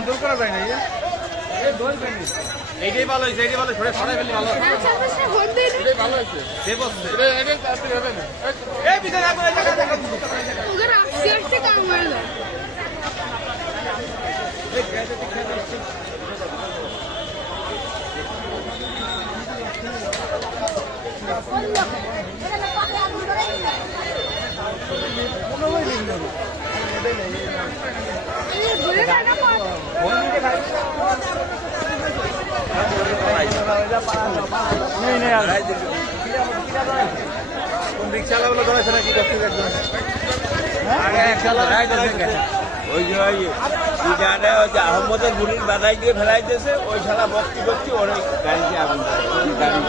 control করা যায় না এইটাই ভালো হয়েছে এইটাই ভালো ছড়ে ছড়াই ফেলি ভালো এটাই ভালো হয়েছে যে বসছে এটাই তাড়াতাড়ি হবে না এই পিছনে আপনি এই জায়গা দেখা ওদের আস্তে আস্তে কাম করে দাও রিক্সাওয়ালা ধরেছে নাকি ওই যে আহমদের গুলির বাধাই দিয়ে ফেলাই দিয়েছে ওই শালা ভক্তি করছি ওর গাড়িতে আগুন গাড়ি